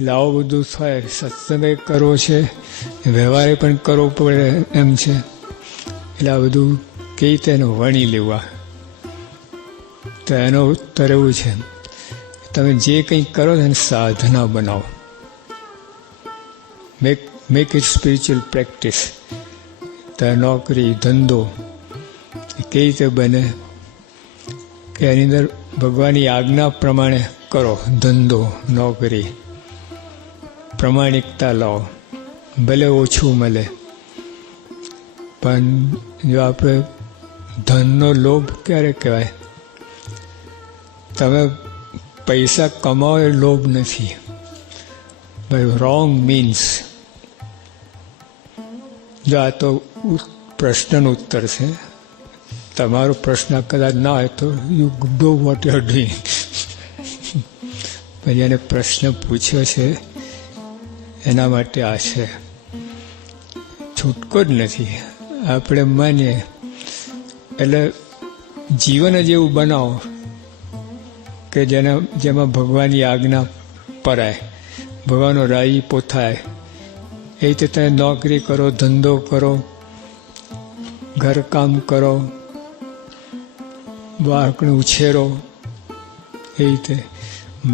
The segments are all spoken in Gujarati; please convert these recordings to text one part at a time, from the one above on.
એટલે આવું બધું થાય. સત્સંગ કરવો છે, વ્યવહારે પણ કરવો પડે એમ છે. એટલે આ બધું કઈ રીતે એનું વણી લેવા. તો એનો ઉત્તર એવું છે, તમે જે કંઈ કરો એને સાધના બનાવો. Make it spiritual practice. તો નોકરી ધંધો એ કઈ રીતે બને કે એની અંદર ભગવાનની આજ્ઞા પ્રમાણે કરો. ધંધો નોકરી પ્રમાણિકતા લાવો. ભલે ઓછું મળે, પણ જો આપણે ધનનો લોભ ક્યારે કહેવાય? તમે પૈસા કમાવો એ લોભ નથી, બાય રોંગ મીન્સ. જો આ તો પ્રશ્નનો ઉત્તર છે. તમારો પ્રશ્ન કદાચ ના હોય તો you do what you are doing. પછી એને પ્રશ્ન પૂછ્યો છે એના માટે આ છે. છૂટકો જ નથી. આપણે માનીએ એટલે જીવન જ એવું બનાવો કે જેમાં ભગવાનની આજ્ઞા પરાય, ભગવાનનો રાજીપો થાય. એ રીતે તમે નોકરી કરો, ધંધો કરો, ઘરકામ કરો, બાળકને ઉછેરો. એ રીતે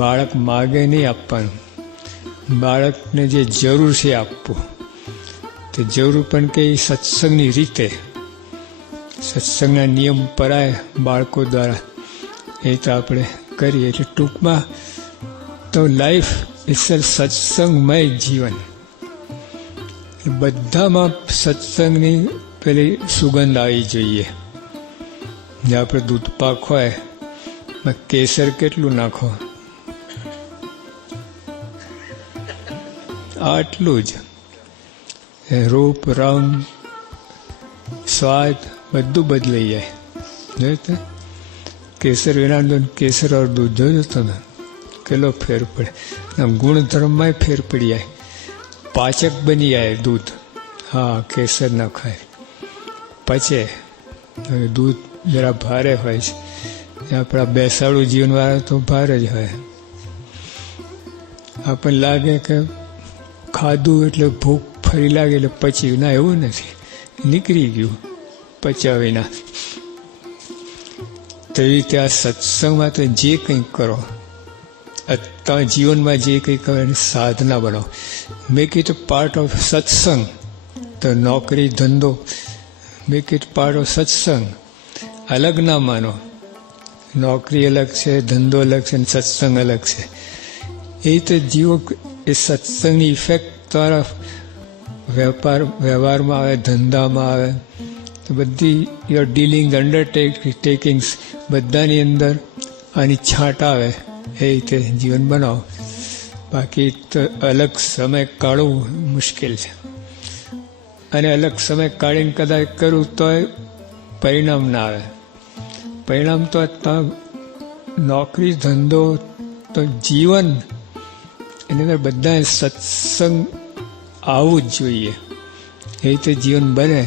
બાળક માગે નહીં આપવાનું. બાળકને જે જરૂર છે આપવું. તે જરૂર પણ કે સત્સંગની રીતે, સત્સંગના નિયમ પરાય બાળકો દ્વારા. એ તો આપણે કરીએ. એટલે ટૂંકમાં તો લાઈફ ઇટસેલ્ફ સત્સંગમય જીવન. બધામાં સત્સંગની પેલી સુગંધ આવી જોઈએ. જે આપણે દૂધ પાક હોય એમાં કેસર કેટલું નાખો? આટલું જ. રૂપ, રંગ, સ્વાદ બધું બદલાઈ જાય. જોયું? કેસર વિના કેસર ઓર દૂધ જોયું તમે કેટલો ફેર પડે. ગુણધર્મમાં ફેર પડી જાય. પાચક બની જાય દૂધ. હા, કેસર ન ખાય પચે. દૂધ જરા ભારે હોય છે. આપણા બેસાડું જીવનવાળા તો ભારે જ હોય. આપણને લાગે કે ખાધું એટલે ભૂખ ફરી લાગે એટલે પચ્યું. ના, એવું નથી. નીકળી ગયું પચ્યા વિના. તો એવી રીતે આ સત્સંગમાં તો જે કંઈ કરો, તમે જીવનમાં જે કંઈ કરો એની સાધના બનાવો. મેક ઇટ પાર્ટ ઓફ સત્સંગ. તો નોકરી ધંધો મેક ઇટ પાર્ટ ઓફ સત્સંગ. અલગ ના માનો. નોકરી અલગ છે, ધંધો અલગ છે, અને સત્સંગ અલગ છે. એ રીતે જીવો. એ સત્સંગની ઇફેક્ટ તમારા વ્યવહારમાં આવે, ધંધામાં આવે. તો બધી યોર ડીલિંગ, અંડરટેકિંગ્સ બધાની અંદર આની છાંટ આવે. એ રીતે જીવન બનાવો. બાકી તો અલગ સમય કાઢવું મુશ્કેલ છે. અને અલગ સમય કાઢીને કદાચ કરવું તો પરિણામ ના આવે. પરિણામ તો નોકરી ધંધો તો જીવન એની અંદર બધા સત્સંગ આવવું જ જોઈએ. એ રીતે જીવન બને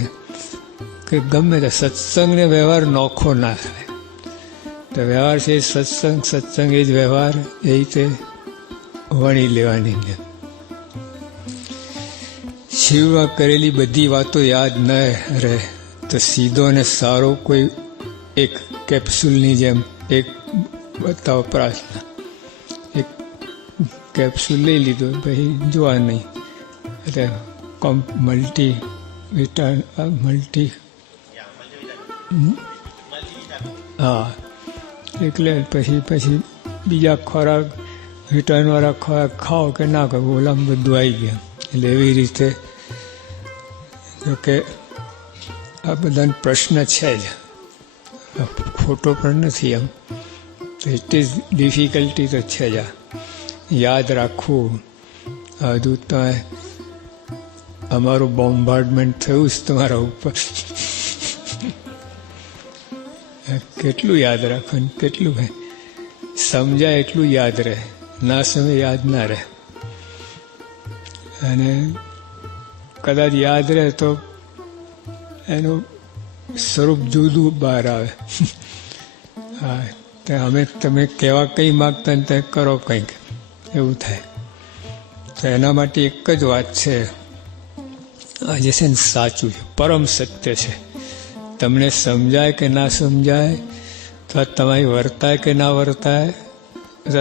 કે ગમે તે સત્સંગને વ્યવહાર નોખો ના થાય. તો વ્યવહાર છે એ સત્સંગ, સત્સંગ એ જ વ્યવહાર. એ રીતે વણી લેવાની. શિવમાં કરેલી બધી વાતો યાદ ન રહે તો સીધો અને સારો કોઈ એક કેપ્સ્યુલની જેમ એક બતાવો પ્રાર્થના. એક કેપ્સ્યુલ લઈ લીધો, પછી જોવા નહીં. એટલે મલ્ટી હા, એટલે પછી બીજા ખોરાક, વિટામિનવાળા ખોરાક ખાઓ કે ના ખાઓ, ઓલામાં બધું આવી ગયા. એટલે એવી રીતે જોકે આ બધાનો પ્રશ્ન છે જ, ખોટો પણ નથી. એમ ઇટ ઇઝ ડિફિકલ્ટી તો છે જ. આ યાદ રાખવું. આ બધું તમે અમારું બોમ્બાર્ડમેન્ટ થયું જ તમારા ઉપર. કેટલું યાદ રાખવાનું, કેટલું સમજાય એટલું યાદ રહે, ના સમય યાદ ના રહે. અને કદાચ યાદ રહે તો એનું સ્વરૂપ જુદું બહાર આવે. હા, અમે તમે કહેવા કંઈ માગતા ને તમે કરો કંઈક, એવું થાય. તો એના માટે એક જ વાત છે, આજે છે ને સાચું છે, પરમ સત્ય છે. તમને સમજાય કે ના સમજાય, તો તમારી વર્તાય કે ના વર્તાય,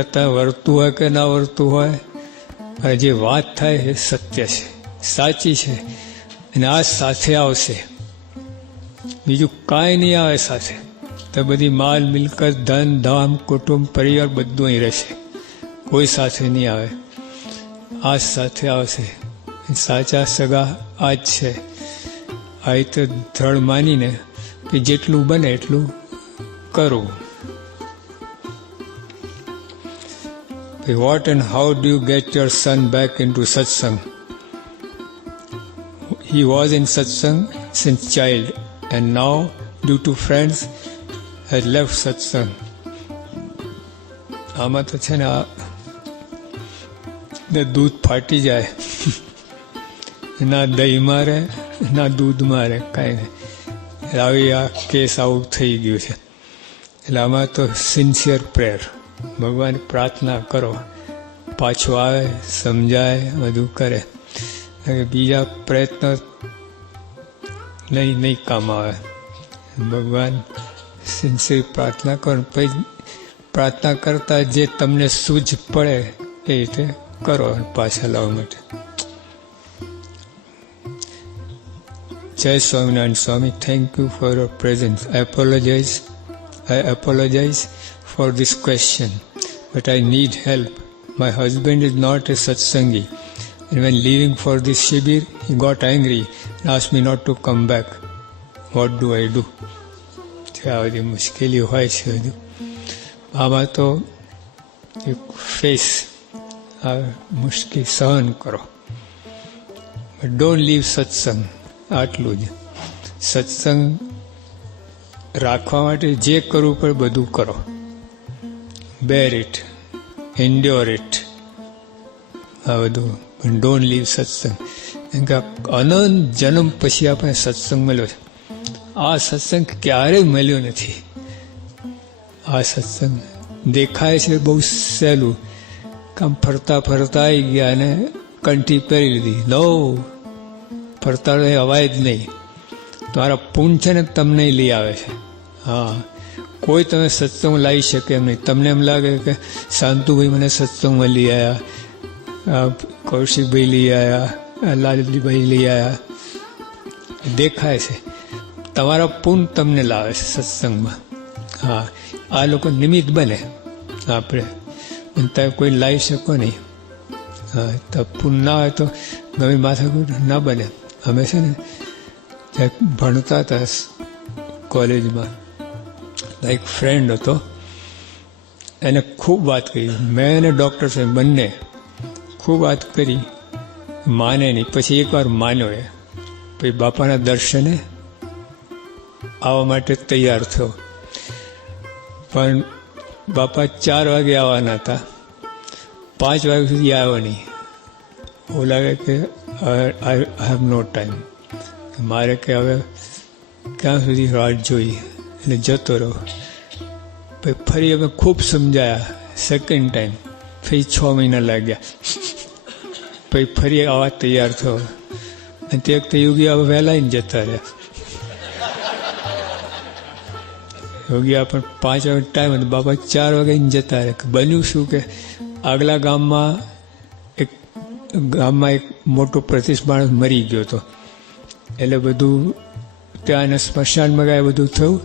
અથવા વર્તું હોય કે ના વર્તું હોય, જે વાત થાય એ સત્ય છે, સાચી છે, અને આ સાથે આવશે, બીજું કાંઈ નહીં આવે સાથે. તો બધી માલ મિલકત ધન ધામ કુટુંબ પરિવાર બધું અહીં રહેશે, કોઈ સાથે નહીં આવે. આ સાથે આવશે. સાચા સગા આ જ છે. આ રીતે દ્રઢ માનીને કે જેટલું બને એટલું કરવું. What and how do you get your son back into satsang? He was in satsang since child and now due to friends has left satsang. આમાં તો છે ને દૂધ ફાટી જાય, ના દહીંમાં રહે ના દૂધમાં રહે, કાંઈ નહીં. આવી આ કેસ આવું થઈ ગયું છે. એટલે આમાં તો સિન્સિયર પ્રેયર, ભગવાન પ્રાર્થના કરો, પાછો આવે, સમજાય, બધું કરે. બીજા પ્રયત્ન નહીં કામ આવે. ભગવાન સિન્સિયર પ્રાર્થના કરો, પછી પ્રાર્થના કરતા જે તમને સૂઝ પડે એ રીતે કરો પાછા લાવવા માટે. Jai Swaminarayan. Swami, thank you for your presence. I apologize for this question, but I need help. My husband is not a satsangi, and when leaving for this shibir, he got angry and asked me not to come back. What do I do? આ બધી મુશ્કેલી હોય છે. બધું આમાં તો એક ફેસ આ મુશ્કેલ સહન કરો, બટ ડોન્ટ લીવ સત્સંગ. આટલું જ. સત્સંગ રાખવા માટે જે કરવું પડે બધું કરો. બેર ઇટ, એન્ડ્યોર ઇટ, આ બધું. પણ ડોન્ટ લીવ સત્સંગ. કેમ કે અનંત જન્મ પછી આપણે સત્સંગ મળ્યો છે. આ સત્સંગ ક્યારેય મળ્યો નથી. આ સત્સંગ દેખાય છે બહુ સહેલું, કામ ફરતા ફરતા આવી ગયા અને કંઠી પહેરી લીધી. નો, ફરતા અવાય જ નહીં. તમારા પૂન છે ને તમને લઈ આવે છે. હા, કોઈ તમે સત્સંગ લાવી શકે એમ નહીં. તમને એમ લાગે કે શાંતુભાઈ મને સત્સંગમાં લઈ આવ્યા, કૌશિકભાઈ લઈ આવ્યા, લાલજીભાઈ લઈ આવ્યા, દેખાય છે. તમારા પૂન તમને લાવે છે સત્સંગમાં. હા, આ લોકો નિમિત્ત બને. આપણે તમે કોઈ લાવી શકો નહીં. હા, તો પૂન ના હોય તો ગમે માથાકૂટ ના બને. અમે છે ને ત્યાં ભણતા હતા કોલેજમાં, એક ફ્રેન્ડ હતો, એને ખૂબ વાત કરી. મેં અને ડૉક્ટર સાહેબ બંને ખૂબ વાત કરી, માને નહીં. પછી એકવાર માન્યો એ, પછી બાપાના દર્શને આવવા માટે તૈયાર થયો. પણ બાપા 4 વાગે આવવાના હતા, 5 વાગ્યા સુધી આવ્યો નહીં. એવું લાગે કે આઈ હેવ નો ટાઈમ, મારે કે હવે ક્યાં સુધી રાહ જોઈ, એટલે જતો રહ્યો. પછી ફરી અમે ખૂબ સમજાયા, સેકન્ડ ટાઈમ. પછી 6 મહિના લાગ્યા. પછી ફરી આવા તૈયાર થયો. અને તે વખતે યોગી હવે વહેલા જતા રહ્યા. યોગી પણ 5 વાગે ટાઈમ હતો, બાપા 4 વાગે જતા રહ્યા. બન્યું શું કે આગલા ગામમાં એક મોટો પ્રતિષ્ઠ માણસ મરી ગયો હતો. એટલે બધું ત્યાં સ્મશાનમાં ગયા, બધું થયું.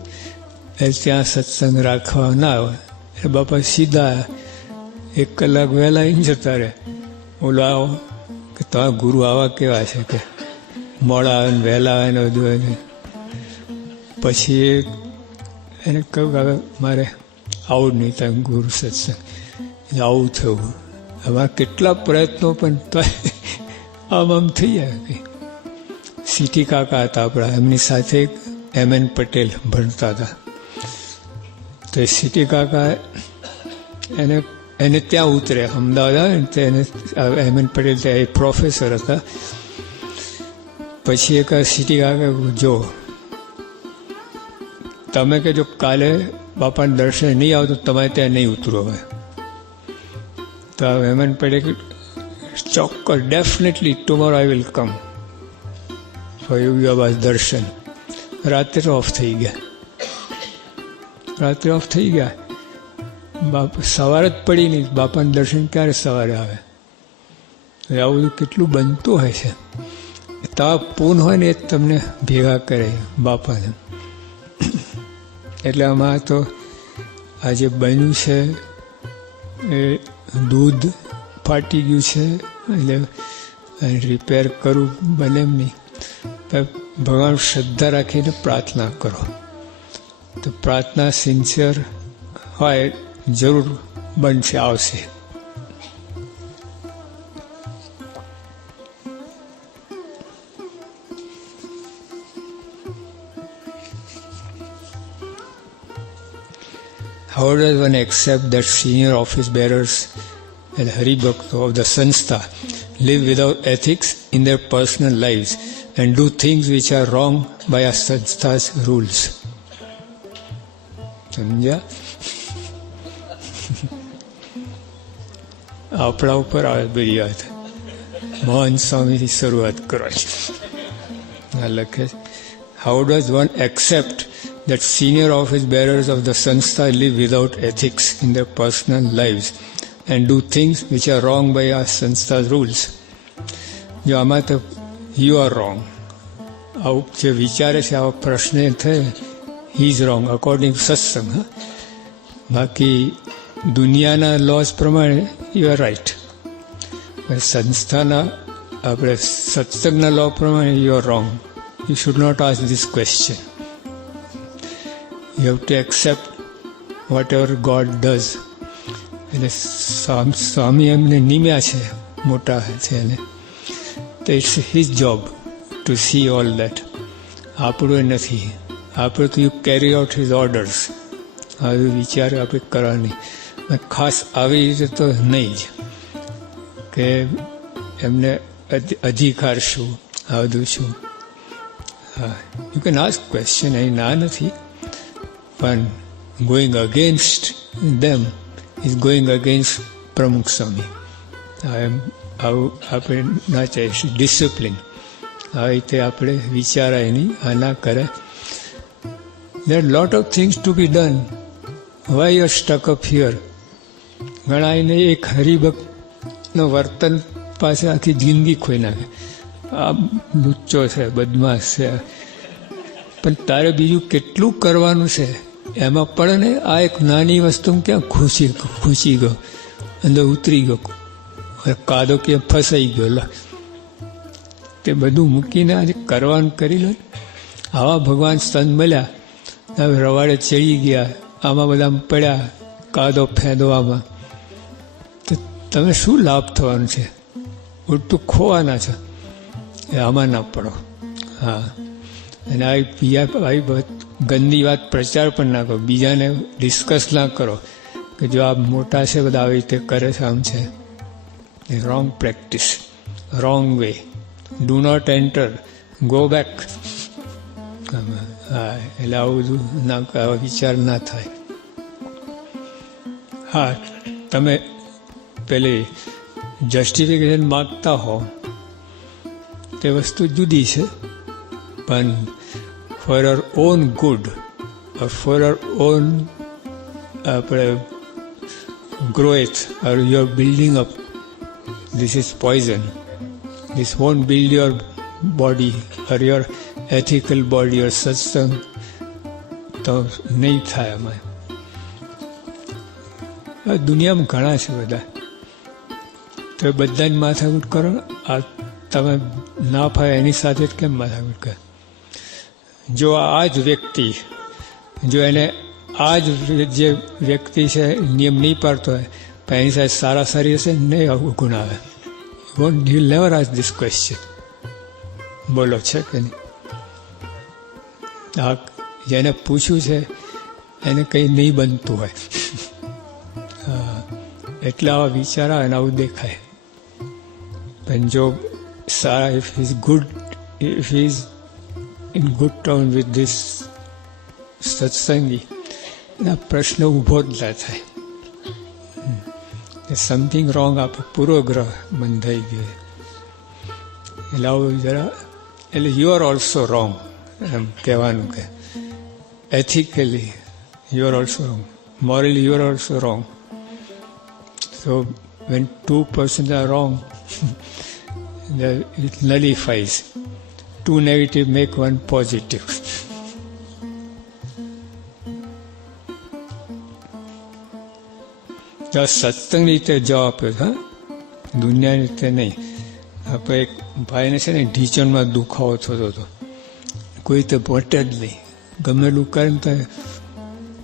એટલે ત્યાં સત્સંગ રાખવા ના આવે એટલે બાપા સીધા 1 કલાક વહેલા જતા રહે. ઓલો આવો કે તમારા ગુરુ આવા કેવા છે કે મોડા આવે ને વહેલા આવે ને બધું. પછી એને કહ્યું કે હવે મારે આવું નહીં થાય ગુરુ સત્સંગ. આવું થયું. અમારા કેટલા પ્રયત્નો પણ આમ થઈ જાય. સીટી કાકા હતા આપણા, એમની સાથે M.N. પટેલ ભણતા હતા. તો સીટી કાકા એને ત્યાં ઉતરે, અમદાવાદ આવે ને તો એને M.N. પટેલ ત્યાં એ પ્રોફેસર હતા. પછી એક સીટી કાકા, જો તમે કે જો કાલે બાપાના દર્શન નહીં આવો તો તમારે ત્યાં નહીં ઉતરો. હવે તો M.N. પટેલ ચોક્કસ definitely tomorrow I will come for Yogi Darshan. રાત્રે ઓફ થઈ ગયા. સવાર જ પડી નહીં, બાપાનું દર્શન ક્યારે સવારે આવે? આવું બધું કેટલું બનતું હોય છે. તાવ પૂન હોય ને એ જ તમને ભેગા કરે બાપાને. એટલે આમાં તો આ જે બન્યું છે એ દૂધ ફાટી ગયું છે, એટલે રિપેર કરવું બને એમ નહીં. ભગવાન શ્રદ્ધા રાખીને પ્રાર્થના કરો, તો પ્રાર્થના સિન્સિયર હોય જરૂર બનશે, આવશે. How does one accept that senior office bearers and Haribhakta of the Sanstha live without ethics in their personal lives and do things which are wrong by our Sanstha's rules? સમજ્યા? આપણા ઉપર આવે બધી વાત. મોહન સ્વામીથી શરૂઆત કરવાની. આ લખે, How does one accept that senior office bearers of the Sanstha live without ethics in their personal lives and do things which are wrong by our Sanstha's rules? જો આમાં તો you are wrong. આવું જે વિચારે છે આવો પ્રશ્ન થાય, he is wrong according to સત્સંગ. બાકી દુનિયાના લોઝ પ્રમાણે you are right. સંસ્થાના આપણે સત્સંગના લો પ્રમાણે you are wrong. You should not ask this question. You have to accept whatever God does. એટલે સ્વામી એમને નિમ્યા છે, મોટા છે એને, તો it's his job to see all that. આપણું એ નથી. આપણે તો you carry out his orders. આવી વિચાર આપણે કરવાની ખાસ આવી રીતે તો નહીં જ, કે એમને અધિકાર શું, આ બધું શું. હા, યુ કેન આસ્ક ક્વેશ્ચન, અહીં ના નથી, પણ going against them is going against પ્રમુખ સ્વામી. આવું આપણે ના ચાહીશું. ડિસિપ્લિન આવી રીતે આપણે વિચારાય નહીં, આ ના કરે. there are lot of things to be done. why you are stuck up here? ઘણા એને એક હરિભક્તનો વર્તન પાસે આખી જિંદગી ખોઈ નાખે. આ લુચ્ચો છે, બદમાશ છે, પણ તારે બીજું કેટલું કરવાનું છે. એમાં પણ ને આ એક નાની વસ્તુ ક્યાં ખૂંચી ગયો, અંદર ઉતરી ગયો, કાદો ક્યાં ફસાઈ ગયો, તે બધું મૂકીને આજે કરવાનું કરી લે. આવા ભગવાન સંત મળ્યા, હવે રવાડે ચડી ગયા, આમાં બધા પડ્યા કાદો ફેંદવામાં, તો તમે શું લાભ થવાનું છે? ઉલટું ખોવાના છો. આમાં ના પડો. હા, અને આવી ગંદી વાત પ્રચાર પણ ના કરો, બીજાને ડિસ્કસ ના કરો કે જો આ મોટા છે બધા આવી રીતે કરે છે, આમ છે. Wrong practice, wrong way. Do not enter, go back. હા, એટલે આવું બધું ના, આવા વિચાર ના થાય. હા, તમે પેલી જસ્ટિફિકેશન માગતા હો તે વસ્તુ જુદી છે, પણ for our own good or for our own growth, or you are building up, this is poison. This won't build your body or your ethical body or satsang. તો નહીં થાય. આમાં દુનિયામાં ઘણા છે બધા, તો બધાની માથાકૂટ કરો. આ તમે ના ફાવે એની સાથે જ કેમ માથાકૂટ કરે? જો આ જ વ્યક્તિ, જો એને આ જ જે વ્યક્તિ છે નિયમ નહીં પાડતો હોય, પણ એની સાથે સારા સારી હશે, નહીં આવું ગુણ આવે. You never ask this question. બોલો છે કે નહીં? આ જેને પૂછ્યું છે એને કંઈ નહીં બનતું હોય. હા, એટલે આવા વિચાર આવે ને આવું દેખાય. પણ જો સારા, if is good, if is in good terms with this સત્સંગી, એના પ્રશ્ન ઊભો જ ના થાય. કે સમથિંગ રોંગ આપણે પૂર્વગ્રહ બંધાઈ ગયો. એટલે આવું જરા એટલે યુ આર ઓલ્સો રોંગ એમ કહેવાનું કે ethically you are also wrong, morally you are also wrong. So when two persons are wrong, it nullifies. Two negative make one positive. જો સત્સંગ રીતે જવાબ આપ્યો, હા, દુનિયા રીતે નહીં. આપણે એક ભાઈને છે ને ઢીચણમાં દુખાવો થતો હતો, કોઈ તો પોતે જ નહીં, ગમે એટલું કરે ને તો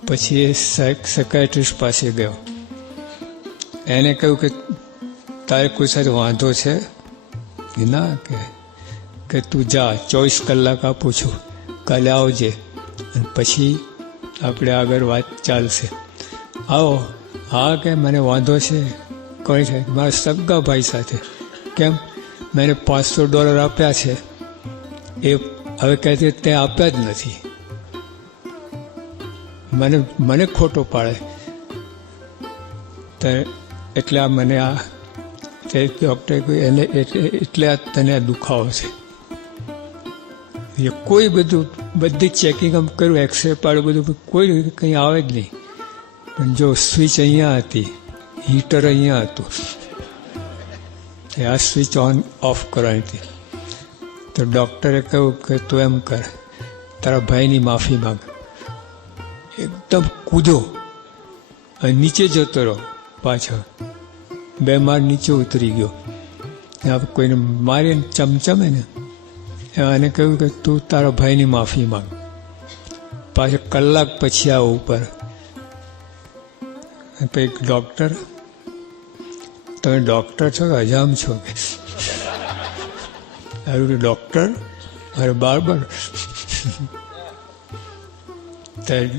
પછી એ સાયકાટ્રિસ્ટ પાસે ગયો. એને કહ્યું કે તારે કોઈ સાથે વાંધો છે? ના, કે તું જા, 24 કલાક આપું છું, કાલે આવજે અને પછી આપણે આગળ વાત ચાલશે. આવો. હા, કે મને વાંધો છે. કોઈ છે? મારા સગા ભાઈ સાથે. કેમ? મેં $500 આપ્યા છે, એ હવે કહેતી તે આપ્યા જ નથી, મને ખોટો પાડે. તો એટલે આ મને આ ડૉક્ટરે કહ્યું એને એટલે આ તને આ દુખાવો છે. એ કોઈ બધી ચેકિંગ આમ કર્યું, એક્સરે પાડ્યું, બધું, કોઈ કંઈ આવે જ નહીં. પણ જો સ્વિચ અહીંયા હતી, હીટર અહીંયા હતું, આ સ્વિચ ઓન ઓફ કરવાની હતી. તો ડૉક્ટરે કહ્યું કે તું એમ કર, તારા ભાઈની માફી માંગ. એકદમ કૂદો અને નીચે જતો રહ્યો, પાછળ 2 માળ નીચે ઉતરી ગયો. કોઈને મારીને ચમચમે ને એને કહ્યું કે તું તારા ભાઈની માફી માંગ. પાછળ કલાક પછી આવો ઉપર. પછી ડૉક્ટર, તમે ડૉક્ટર છો કે હજામ છો? કે ડૉક્ટર, અરે બાર્બર.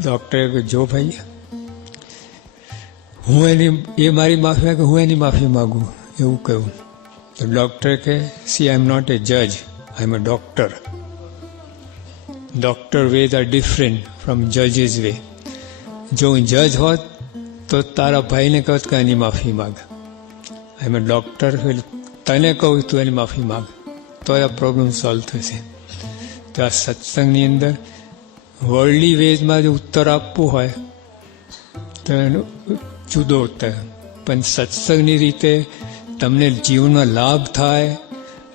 ડૉક્ટરે જો ભાઈ એ મારી માફી માંગે, હું એની માફી માગું, એવું કહ્યું. તો ડૉક્ટરે કહે, સી આઈ એમ નોટ એ જજ, આઈ એમ a doctor. Doctor ways R different from જજીસ way. જો હું જજ હોત તો તારા ભાઈને કહત કે એની માફી માગ. આઈ એમ અ ડૉક્ટર, તને કહું તું એની માફી માગ, તો આ પ્રોબ્લેમ સોલ્વ થશે. તો આ સત્સંગની અંદર વર્લ્ડલી વેઝમાં જો ઉત્તર આપવું હોય તો એનો જુદો ઉત્તર, પણ સત્સંગની રીતે તમને જીવનમાં લાભ થાય.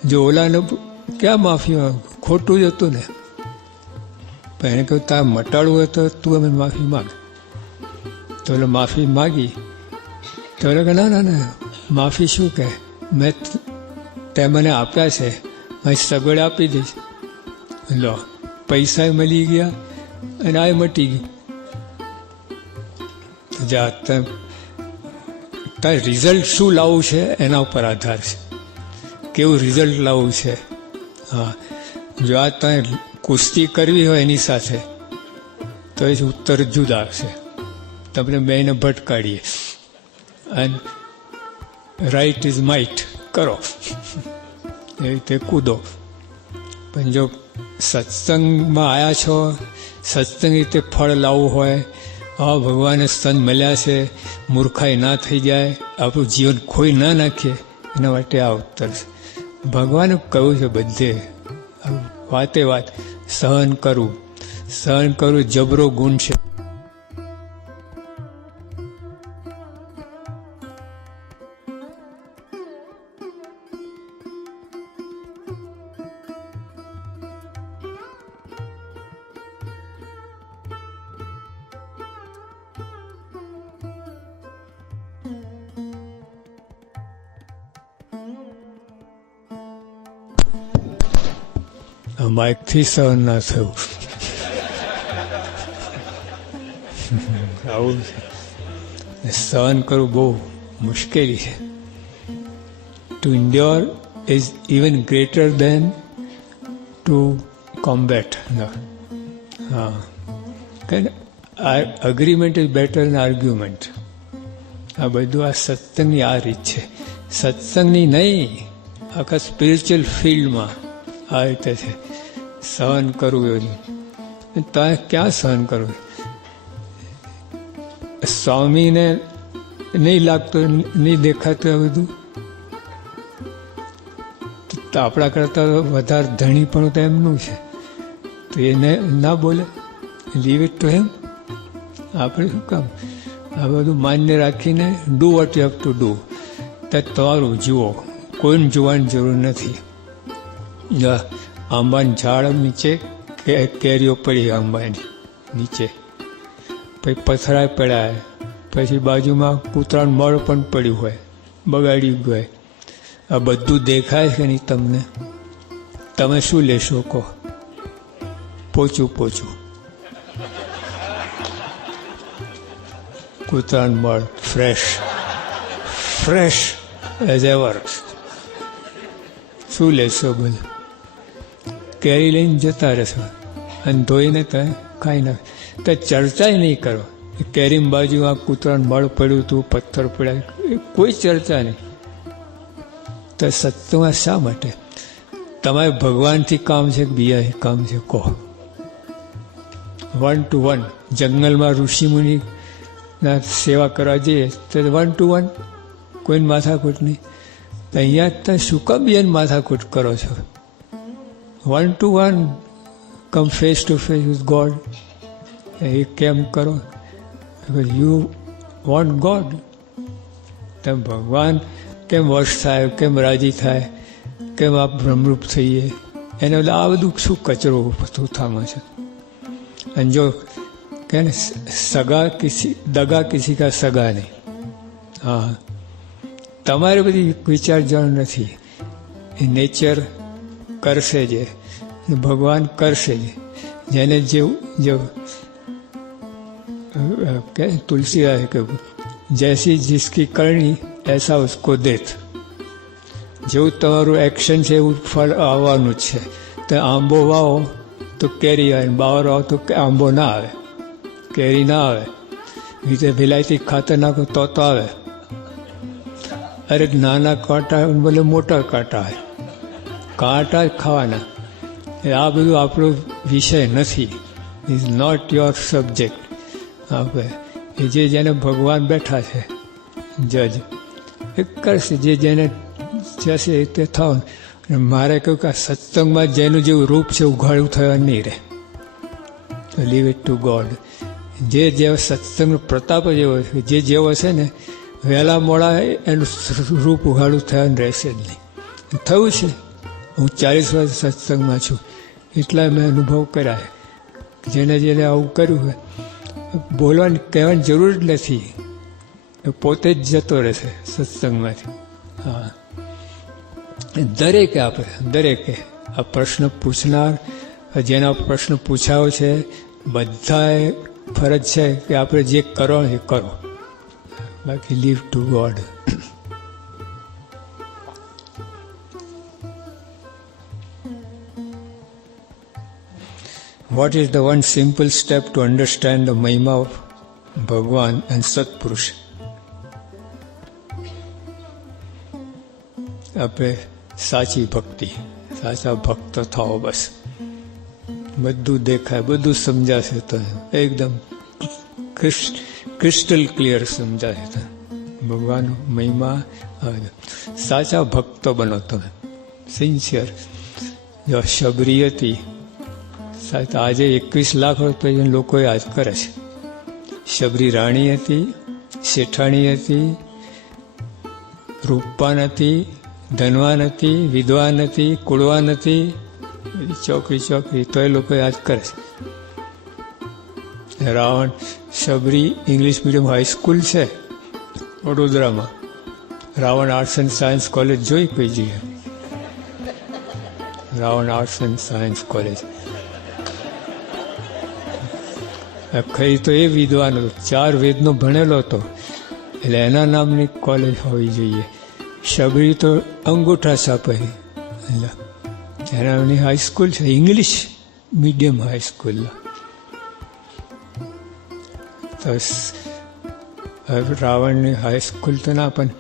જો ઓલાને ક્યાં માફી માંગ, ખોટું જ હતું ને. પણ એને કહ્યું તારે મટાડવું હોય તો તું અમે માફી માગ. તો એટલે માફી માગી. તો એટલે કે ના ના ના, માફી શું કહે, મેં તે મને આપ્યા છે, મારી સગવડ આપી દઈશ. લો, પૈસા મળી ગયા અને આ મટી ગયું. જા, તારે રિઝલ્ટ શું લાવવું છે એના ઉપર આધાર છે, કેવું રિઝલ્ટ લાવવું છે. હા, જો આ તારે કુસ્તી કરવી હોય એની સાથે તો એ ઉત્તર જુદા આવશે. તમને બેને ભટકાડીએ અને રાઈટ ઇઝ માઇટ કરો, એ રીતે કૂદો. પણ જો સત્સંગમાં આવ્યા છો, સત્સંગ રીતે ફળ લાવવું હોય, આ ભગવાને સ્તન મળ્યા છે, મૂર્ખાઈ ના થઈ જાય, આપણું જીવન ખોઈ ના નાખીએ, એના માટે આ ઉત્તર છે. ભગવાને કહ્યું છે બધે, વાતે વાત, સહન કરવું. સહન કરવું જબરો ગુણ છે. માઇકથી સહન ના થયું. આવું સહન કરવું બહુ મુશ્કેલી છે. To endure is even greater than to combat. હા, કે agreement is better than argument. આ બધું આ સત્સંગની આ રીત છે. સત્સંગની નહીં, આખા સ્પિરિચ્યુઅલ ફિલ્ડમાં આ રીતે છે. સહન કરવું એવું તમે ક્યાં સહન કરવું? સ્વામીને નહીં લાગતો, નહીં દેખાતું આ બધું, તો આપણા કરતાં વધારે ધણી પણ તો એમનું છે, તો એને ના બોલે, લીવ ઇટ ટુ હિમ. આપણે શું કામ આ બધું માન્ય રાખીને do what you have to do, તે તમારું જુઓ, કોઈને જોવાની જરૂર નથી. આંબાની ઝાડ નીચે કેરીઓ પડી, આંબાની નીચે, પછી પથરાય પડ્યા, પછી બાજુમાં કૂતરાનું મળ પણ પડ્યું હોય, બગાડી ગયું. આ બધું દેખાય છે નહીં તમને, તમે શું લેશો કહો? પોચું પોચું કૂતરાનું મળ, ફ્રેશ એઝ એવર. શું લેશો બધું? કેરી લઈને જતા રહેશો અને ધોઈને તમે ખાઈ નાખો. તો ચર્ચાય નહીં કરો. કેરીની બાજુમાં કૂતરાનું મળ પડ્યું હતું, પથ્થર પડ્યા, કોઈ ચર્ચા નહીં. તો સત્સંગમાં શા માટે? તમારે ભગવાનથી કામ છે કે બીજાથી કામ છે કહો? 1 to 1. જંગલમાં ઋષિમુનિના સેવા કરવા જઈએ તો 1 to 1, કોઈને માથાકૂટ નહીં. તો અહીંયા તમે શું કામ બીજાને માથાકૂટ કરો છો? 1 to 1 come face to face with God. એ કેમ કરો? You want God. તમે ભગવાન કેમ વશ થાય, કેમ રાજી થાય, કેમ આપ બ્રહ્મરૂપ થઈએ, એને બધા આ બધું શું કચરો થૂથામાં છે. અને જો કે ને દગા કિસી કા સગા નહીં. હા, તમારે બધી વિચારજણ નથી. એ નેચર કરશે જે, ભગવાન કરશે જે. જેને જેવું તુલસીદાસ કે જૈસી જિસકી કરણી એસા ઉસકો દેત. જેવું તમારું એક્શન છે એવું ફળ આવવાનું જ છે. તો આંબો વાવો તો કેરી આવે, બાવર વાવો તો આંબો ના આવે, કેરી ના આવે. રીતે વિલાયતી ખાતર નાખો તો આવે. અરે નાના કાંટા બોલે મોટા કાંટા આવે, કાંટા જ ખાવાના. આ બધું આપણો વિષય નથી. Is not your subject. આપણે એ જેને ભગવાન બેઠા છે જજ, એ કરશે. જેને જશે તે થવાનું. મારે કહ્યું કે આ સત્સંગમાં જેનું જેવું રૂપ છે ઉઘાડું થવા નહીં રહે. Leave it to God. જે સત્સંગનો પ્રતાપ જ એવો છે, જે જેવો છે ને વહેલા મોડા એનું રૂપ ઉઘાડું થવાનું રહેશે જ નહીં. થયું છે. હું 40 વર્ષ સત્સંગમાં છું, એટલા મેં અનુભવ કર્યા. જેને આવું કર્યું હોય બોલવાની કહેવાની જરૂર જ નથી, પોતે જ જતો રહેશે સત્સંગમાંથી. હા, દરેકે આ પ્રશ્ન પૂછનાર, જેના પ્રશ્ન પૂછાયો છે, બધાએ ફરજ છે કે આપણે જે કરો એ કરો, બાકી leave to God. What is the one simple step to understand the Mahima of Bhagwan and Satpurush? આપણે સાચી ભક્તિ, સાચા ભક્ત થાઓ બસ. બધું દેખાય, બધું સમજાશે તો એકદમ ક્રિસ્ટલ ક્લિયર સમજાશે તો ભગવાન મહિમા. સાચા ભક્તો બનો તમે, સિન્સિયર. જો શબરી હતી, આજે 21 લાખ રૂપિયા લોકો યાદ કરે છે. શબરી રાણી હતી, શેઠાણી હતી, રૂપવાન હતી, ધનવાન હતી, વિદ્વાન હતી, કુળવાન હતી, ચોકરી તો એ લોકો યાદ કરે છે. Ravan, Shabari English medium high school છે વડોદરામાં. Ravan arts and science college જોઈ કોઈ જઈએ? Ravan arts and science college. ખરી તો એ વિદ્વાન હતો, 4 વેદનો ભણેલો હતો, એટલે એના નામની કોલેજ હોવી જોઈએ. શબરી તો અંગૂઠા છાપાઈ, એટલે એનાની હાઈસ્કૂલ છે, ઇંગ્લિશ મીડિયમ હાઈસ્કૂલ. તો રાવણની હાઈસ્કૂલ તો ના, પણ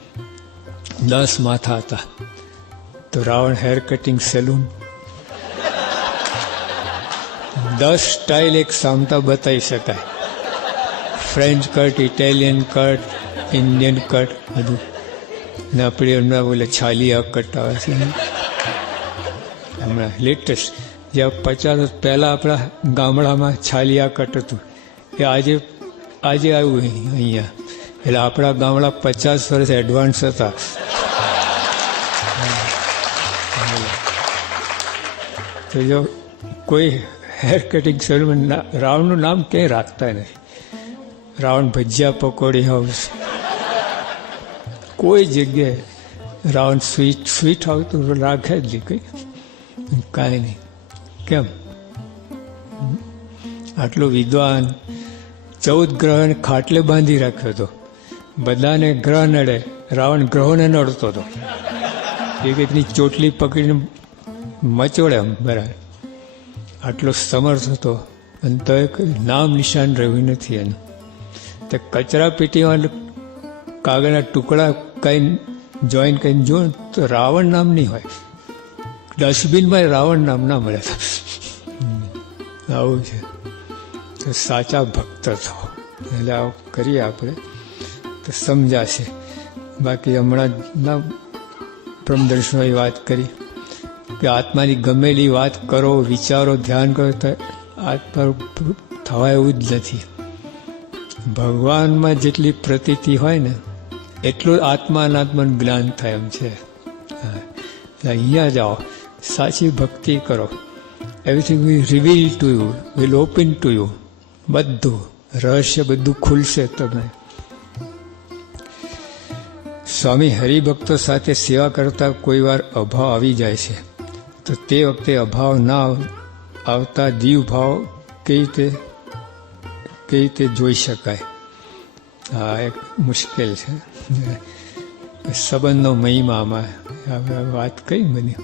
10 માથા હતા. તો Ravan hair cutting salon, 10 style એક સામતા બતાવી શકાય. French cut, Italian cut, Indian cut બધું, ને આપણે એમના બોલે છાલિયા કટ આવે છે હમણાં લેટેસ્ટ. જ્યાં 50 વર્ષ પહેલાં આપણા ગામડામાં છાલિયા કટ હતું એ આજે આવ્યું અહીંયા. એટલે આપણા ગામડા 50 વર્ષ એડવાન્સ હતા. તો જો કોઈ હેર કટિંગ સલૂન રાવણનું નામ ક્યાંય રાખતા નથી. રાવણ ભજીયા પકોડી હાઉસ, કોઈ જગ્યાએ રાવણ સ્વીટ હાઉસ તો રાખે જ નહીં, કંઈ કાંઈ નહીં. કેમ? આટલો વિદ્વાન, 14 ગ્રહોને ખાટલે બાંધી રાખ્યો હતો. બધાને ગ્રહ નડે, રાવણ ગ્રહોને નડતો હતો. એક એકની ચોટલી પકડીને મચોડે બરાબર. આટલો સમર્થ હતો અને તો એક નામ નિશાન રહ્યું નથી એનું. તે કચરા પેટીમાં કાગળના ટુકડા કંઈ જોઈન કરીને જો તો રાવણ નામ નહીં હોય. ડસ્ટબિનમાં રાવણ નામ ના મળે. આવું છે. તો સાચા ભક્ત થો એટલે આવું કરીએ આપણે તો સમજાશે. બાકી હમણાં ના બ્રહ્મદર્શનોએ વાત કરી કે આત્માની ગમેલી વાત કરો, વિચારો, ધ્યાન કરો તો આત્મા થવાય એવું જ નથી. ભગવાનમાં જેટલી પ્રતીતિ હોય ને એટલું આત્મા અનાત્માનું જ્ઞાન થાય એમ છે. અહીંયા જાઓ, સાચી ભક્તિ કરો, everything will reveal to you, will open to you. બધું રહસ્ય બધું ખુલશે તમને. સ્વામી હરિભક્તો સાથે સેવા કરતા કોઈ વાર અભાવ આવી જાય છે તો તે વખતે અભાવ ના આવતા જીવ ભાવ કેવી રીતે જોઈ શકાય? હા, એક મુશ્કેલ છે. સંબંધનો મહિમામાં વાત કઈ બની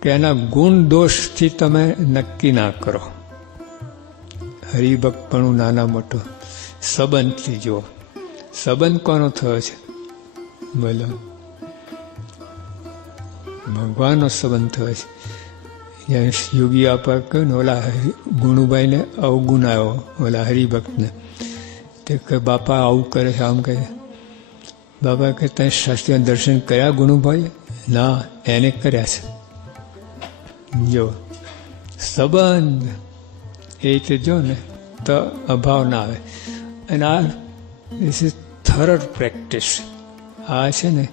કે એના ગુણ દોષથી તમે નક્કી ના કરો. હરિભક્તપણું નાના મોટો સંબંધથી જુઓ. સંબંધ કોનો થયો છે? બોલો, ભગવાનનો સંબંધ થયો છે. યોગી આપા કહ્યું ને, ઓલા ગુણુભાઈને અવગુણ આવ્યો, ઓલા હરિભક્તને. તે કે બાપા આવું કરે છે, આમ કહે. બાપા કે તમે શાસ્ત્રીના દર્શન કર્યા ગુણુભાઈ? ના, એને કર્યા છે. જો સંબંધ એ રીતે જો ને તો અભાવ ના આવે. અને આ ધીસ ઇઝ થરડ પ્રેક્ટિસ. આ છે ને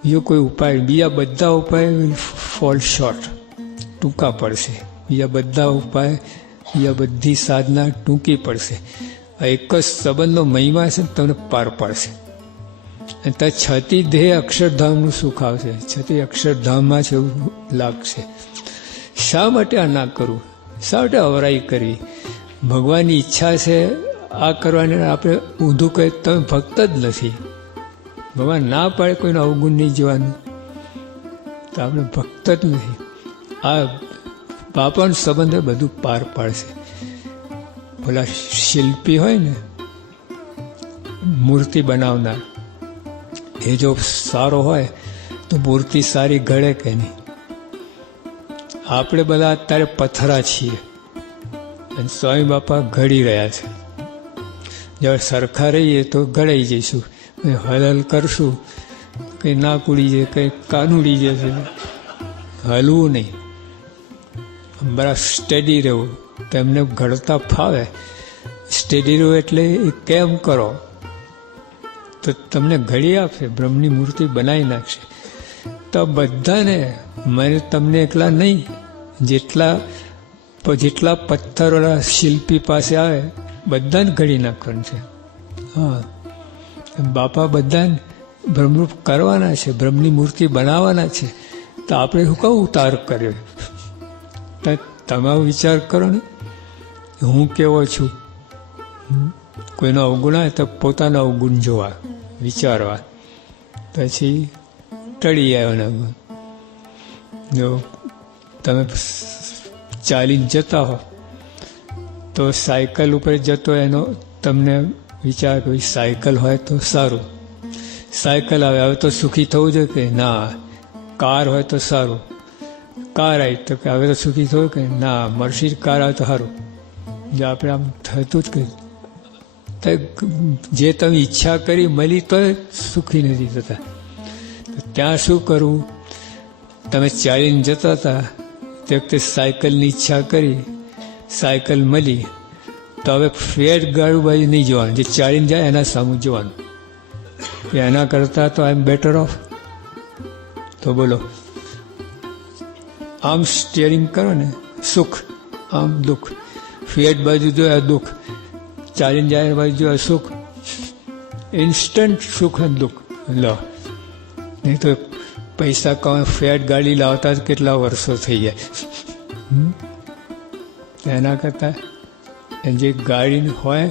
બીજો કોઈ ઉપાય, બીજા બધા ઉપાય વિલ ફોલ શોર્ટ, ટૂંકા પડશે. બીજા બધા ઉપાય, બીજા બધી સાધના ટૂંકી પડશે. આ એક જ સંબંધનો મહિમા છે, તમને પાર પાડશે. અને ત્યાં છતી દેહ અક્ષરધામનું સુખ આવશે. છતી અક્ષરધામમાં છે એવું લાગશે. શા માટે આ ના કરવું? શા માટે અવરાઈ કરવી? ભગવાનની ઈચ્છા છે આ કરવાની, આપણે ઊંધું કહે તમે ભક્ત જ નથી. ભગવાન ના પાડે કોઈને અવગુણ નહીં જવાનું તો આપણે ભક્ત જ નથી. આ બાપાનો સંબંધ બધું પાર પાડશે. પેલા શિલ્પી હોય ને, મૂર્તિ બનાવનાર, એ જો સારો હોય તો મૂર્તિ સારી ઘડે કે નહીં? આપણે બધા અત્યારે પથરા છીએ અને સ્વામી બાપા ઘડી રહ્યા છે. જ્યારે સરખા રહીએ તો ઘડાઈ જઈશું. હલલ કરશું, કંઈ નાક ઉડી જાય, કંઈ કાન ઉડી જશે. હલવું નહીં, બરાબર સ્ટેડી રહેવું. તેમને ઘડતા ફાવે. સ્ટેડી રહેવું એટલે એ કેમ કરો તો તમને ઘડી આપશે, બ્રહ્મની મૂર્તિ બનાવી નાખશે. તો બધાને, મને તમને એકલા નહીં, જેટલા પથ્થરોના શિલ્પી પાસે આવે બધાને ઘડી નાખવાનું છે. હા, બાપા બધાને બ્રહ્મરૂપ કરવાના છે, બ્રહ્મની મૂર્તિ બનાવવાના છે. તો આપણે શું કહું ઉતાર કર્યો? તમે વિચાર કરો ને, હું કેવો છું. કોઈનો અવગુણ આવે તો પોતાનો અવગુણ જોવા, વિચારવા, પછી ટળી આવ્યો. જો તમે ચાલીને જતા હો તો સાયકલ ઉપર જતો એનો તમને વિચાર કે સાયકલ હોય તો સારું. સાયકલ આવે તો સુખી થવું જોઈએ કે ના? કાર હોય તો સારું. કાર આવી તો કે હવે તો સુખી થયું કે ના? મર્સિડીઝ કાર આવે તો સારું. જો આપણે આમ થતું જ કે તો જે તમે ઈચ્છા કરી મળી તો સુખી નથી થતા. ત્યાં શું કરવું? તમે ચાલીને જતા હતા તે વખતે સાયકલની ઈચ્છા કરી, સાયકલ મળી, તો હવે ફ્લેટ ગાડું બાજુ નહીં જોવાનું, જે ચાલીને જાય એના સામું જોવાનું. એના કરતાં તો આઈ એમ બેટર ઓફ. તો બોલો, આમ સ્ટિયરિંગ કરો ને સુખ, આમ દુઃખ. ફ્લેટ બાજુ જોયા દુઃખ, ચાલીને જાય બાજુ જોયા સુખ. ઇન્સ્ટન્ટ સુખ અને દુઃખ. લો, નહીં તો પૈસા કમાય ફ્લેટ ગાડી લાવતા જ કેટલા વર્ષો થઈ જાય. એના કરતાં જે ગાડી હોય,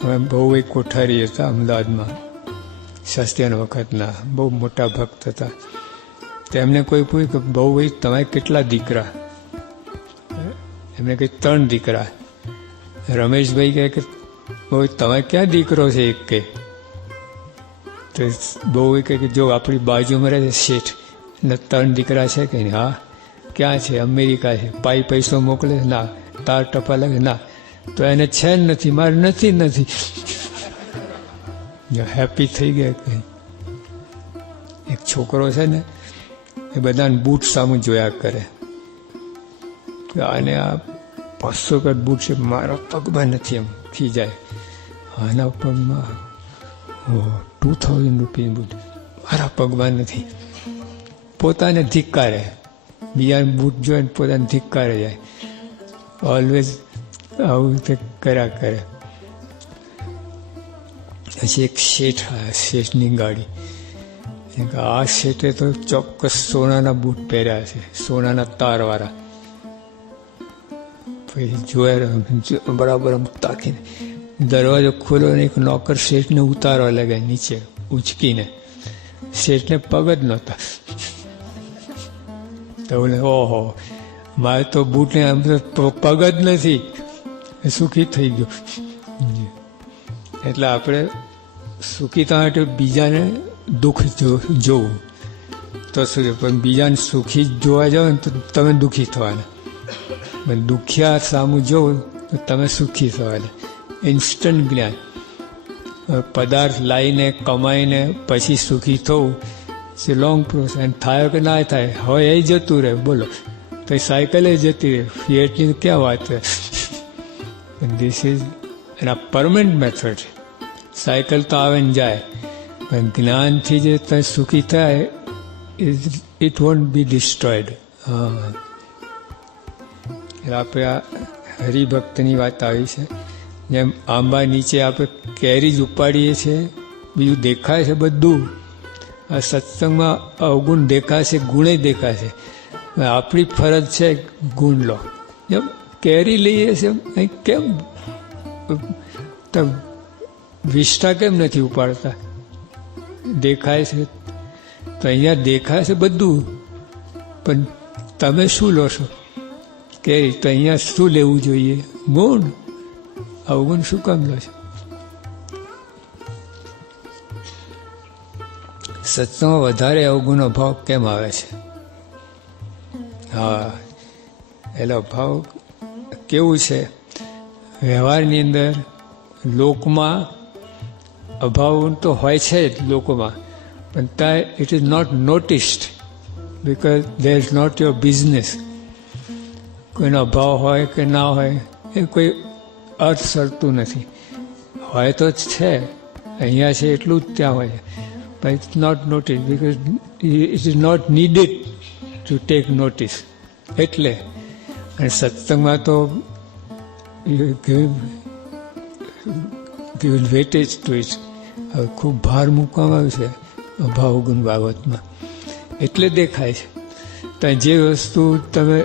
હવે બહુ એક કોઠારી હતા અમદાવાદમાં, શાસ્ત્રીના વખતના બહુ મોટા ભક્ત હતા. તેમને કોઈ પૂછ્યું કે બહુ ભાઈ તમારે કેટલા દીકરા? એમને કહી 3 દીકરા. રમેશભાઈ કહે કે બહુ તમારે ક્યાં દીકરો છે એક? કે તો બહુ કહે કે જો આપણી બાજુમાં રહે છે શેઠ, ને 3 દીકરા છે કે હા? ક્યાં છે? અમેરિકા છે. પૈસો મોકલે? ના. તાર ટપા લાગે? ના. તો એને છે જ નથી, મારે નથી. હેપી થઈ ગયા. કે એક છોકરો છે ને, એ બધાને બૂટ સામું જોયા કરે કે આને આ 500 બૂટ છે, મારા પગમાં નથી, એમ ખીજાય. આના પગમાં 2000 રૂપિયા બૂટ, મારા પગમાં નથી. પોતાને ધિક્કારે, બીજાને બૂટ જોઈને પોતાને ધિક્કારે જાય. ઓલવેઝ આવું રીતે કર્યા કરે. પછી એક શેઠ આવ્યા, શેઠની ગાડી. આ શેઠે તો ચોક્કસ સોનાના બૂટ પહેર્યા છે, સોનાના તારવાળા. પછી જોયા બરાબર તાકીને દરવાજો ખોલ્યો અને એક નોકર શેઠને ઉતારવા લાગ્યા નીચે ઉચકીને. શેઠને પગ જ નહોતા. તો બોલે ઓહો, મારે તો બૂટને આમ તો પગ જ નથી. સુખી થઈ ગયો. એટલે આપણે સુખી થવા માટે બીજાને દુઃખ જોવું તો શું? પણ બીજાને સુખી જોવા જાઓ ને તો તમે દુઃખી થવાના. દુખિયા સામું જોવું તો તમે સુખી થવાના. ઇન્સ્ટન્ટ જ્ઞાન. પદાર્થ લાવીને કમાઈને પછી સુખી થવું છે લોંગ પ્રોસેસ. અને થાય કે ના થાય, હવે એ જતું રહે. બોલો, તો સાયકલે જતી રહે, ફિએટની ક્યાં વાત છે? ધીસ ઇઝ એના પરમનન્ટ મેથડ છે. સાયકલ તો આવે ને જાય, પણ જ્ઞાનથી જે તમે સુખી થાય, ઇટ વોન્ટ બી ડિસ્ટ્રોયડ. હા, આપણે આ હરિભક્તની વાત આવી છે. જેમ આંબા નીચે આપણે કેરી જ ઉપાડીએ છીએ, બીજું દેખાય છે બધું. આ સત્સંગમાં અવગુણ દેખાશે, ગુણે દેખાશે. આપણી ફરજ છે ગુણ લો. જેમ કેરી લઈએ છીએ, કેમ વિષ્ઠા કેમ નથી ઉપાડતા? દેખાય છે તો અહીંયા દેખાય છે બધું, પણ તમે શું લો છો? કેરી. તો અહીંયા શું લેવું જોઈએ? ગુણ. અવગુણ શું કામ લો છો? સત્સંગમાં વધારે અવગુણનો ભાવ કેમ આવે છે? હા, એનો ભાવ કેવું છે? વ્યવહારની અંદર લોકમાં અભાવ તો હોય છે જ લોકોમાં, પણ ત્યાં it is not noticed because there is not your business. કોઈનો અભાવ હોય કે ના હોય એ કોઈ અર્થ સરતું નથી. હોય તો જ છે, અહીંયા છે એટલું જ ત્યાં હોય, પણ it's not notice because it is not needed to take notice. એટલે અને સત્સંગમાં તો ગિવ વેટેજ ટુ ઇટ. હવે ખૂબ ભાર મૂકવામાં આવ્યું છે અભાવ ગુણ બાબતમાં, એટલે દેખાય છે. તો જે વસ્તુ તમે